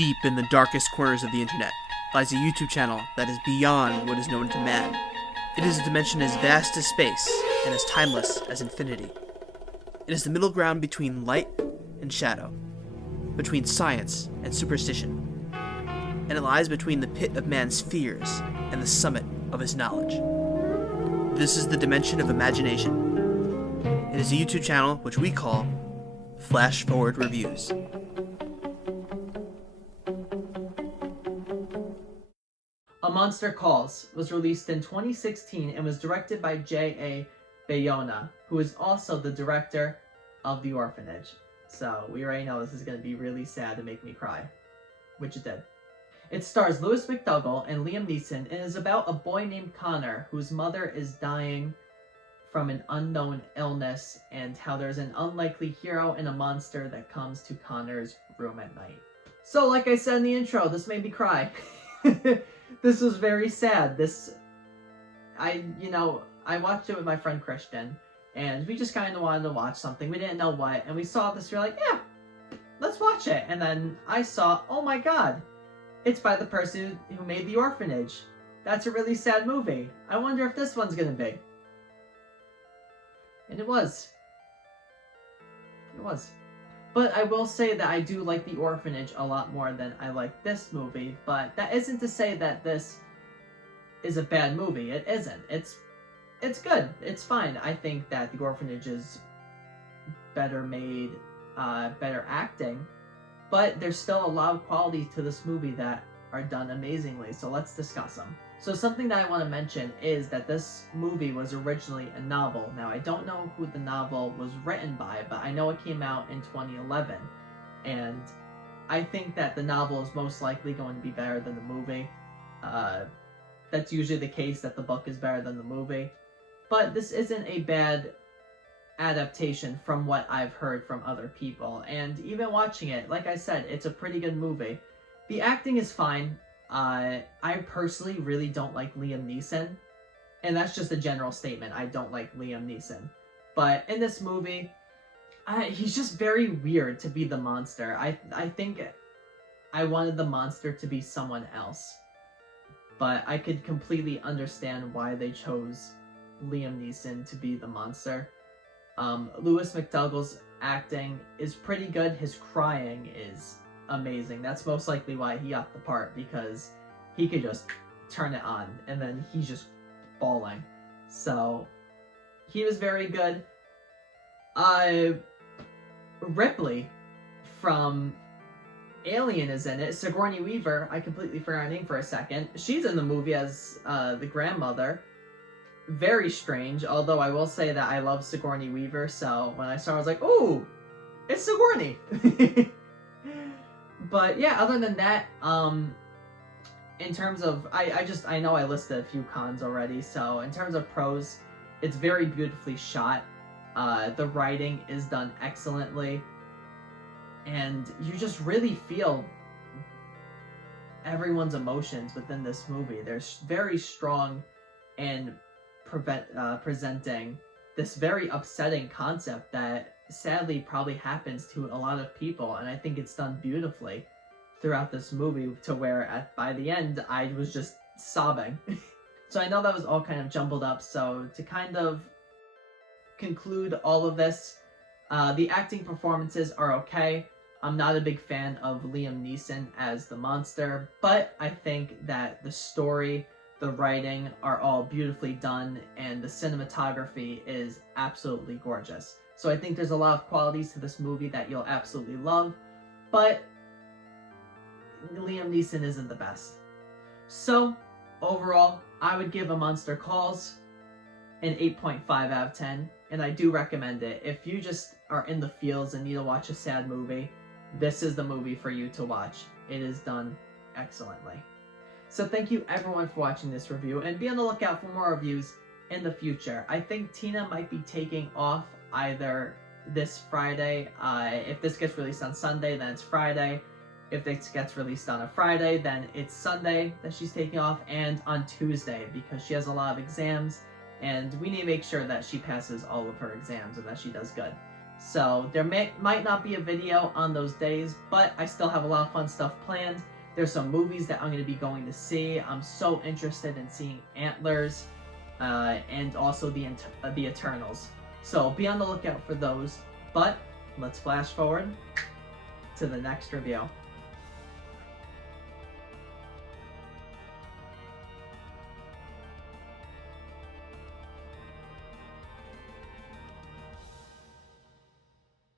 Deep in the darkest corners of the internet lies a YouTube channel that is beyond what is known to man. It is a dimension as vast as space and as timeless as infinity. It is the middle ground between light and shadow, between science and superstition, and it lies between the pit of man's fears and the summit of his knowledge. This is the dimension of imagination. It is a YouTube channel which we call Flash Forward Reviews. A Monster Calls was released in 2016 and was directed by JA Bayona, who is also the director of The Orphanage. So we already know this is going to be really sad and make me cry, which it did. It stars Louis McDougall and Liam Neeson and is about a boy named Connor whose mother is dying from an unknown illness and how there's an unlikely hero and a monster that comes to Connor's room at night. So like I said in the intro, this made me cry. This was very sad. I watched it with my friend Christian, and we just kind of wanted to watch something. We didn't know what, and we saw this, we were like, yeah, let's watch it. And then I saw, oh my god, it's by the person who made The Orphanage. That's a really sad movie. I wonder if this one's gonna be. And it was. It was. But I will say that I do like The Orphanage a lot more than I like this movie, but that isn't to say that this is a bad movie. It isn't. It's good. It's fine. I think that The Orphanage is better made, better acting, but there's still a lot of qualities to this movie that are done amazingly, so let's discuss them. So something that I want to mention is that this movie was originally a novel. Now, I don't know who the novel was written by, but I know it came out in 2011. And I think that the novel is most likely going to be better than the movie. That's usually the case, that the book is better than the movie. But this isn't a bad adaptation from what I've heard from other people. And even watching it, like I said, it's a pretty good movie. The acting is fine. I personally really don't like Liam Neeson, and that's just a general statement. I don't like Liam Neeson. But in this movie, he's just very weird to be the monster. I think I wanted the monster to be someone else, but I could completely understand why they chose Liam Neeson to be the monster. Louis McDougall's acting is pretty good. His crying is amazing. That's most likely why he got the part, because he could just turn it on and then he's just bawling. So he was very good. Ripley from Alien is in it. Sigourney Weaver, I completely forgot her name for a second. She's in the movie as the grandmother. Very strange, although I will say that I love Sigourney Weaver, so when I saw her, I was like, ooh, it's Sigourney! But yeah, other than that, in terms of, I know I listed a few cons already, so in terms of pros, it's very beautifully shot. The writing is done excellently, and you just really feel everyone's emotions within this movie. They're very strong in presenting this very upsetting concept that sadly probably happens to a lot of people, and I think it's done beautifully throughout this movie to where by the end I was just sobbing. So I know that was all kind of jumbled up, so to kind of conclude all of this, the acting performances are okay. I'm not a big fan of Liam Neeson as the monster, but I think that the story, the writing are all beautifully done, and the cinematography is absolutely gorgeous. So I think there's a lot of qualities to this movie that you'll absolutely love, but Liam Neeson isn't the best. So overall, I would give A Monster Calls an 8.5 out of 10, and I do recommend it. If you just are in the feels and need to watch a sad movie, this is the movie for you to watch. It is done excellently. So thank you everyone for watching this review, and be on the lookout for more reviews in the future. I think Tina might be taking off either this Friday. If this gets released on Sunday, then it's Friday. If this gets released on a Friday, then it's Sunday that she's taking off, and on Tuesday, because she has a lot of exams, and we need to make sure that she passes all of her exams and that she does good. So there might not be a video on those days, but I still have a lot of fun stuff planned. There's some movies that I'm going to be going to see. I'm so interested in seeing Antlers and also the Eternals. So be on the lookout for those. But let's flash forward to the next review.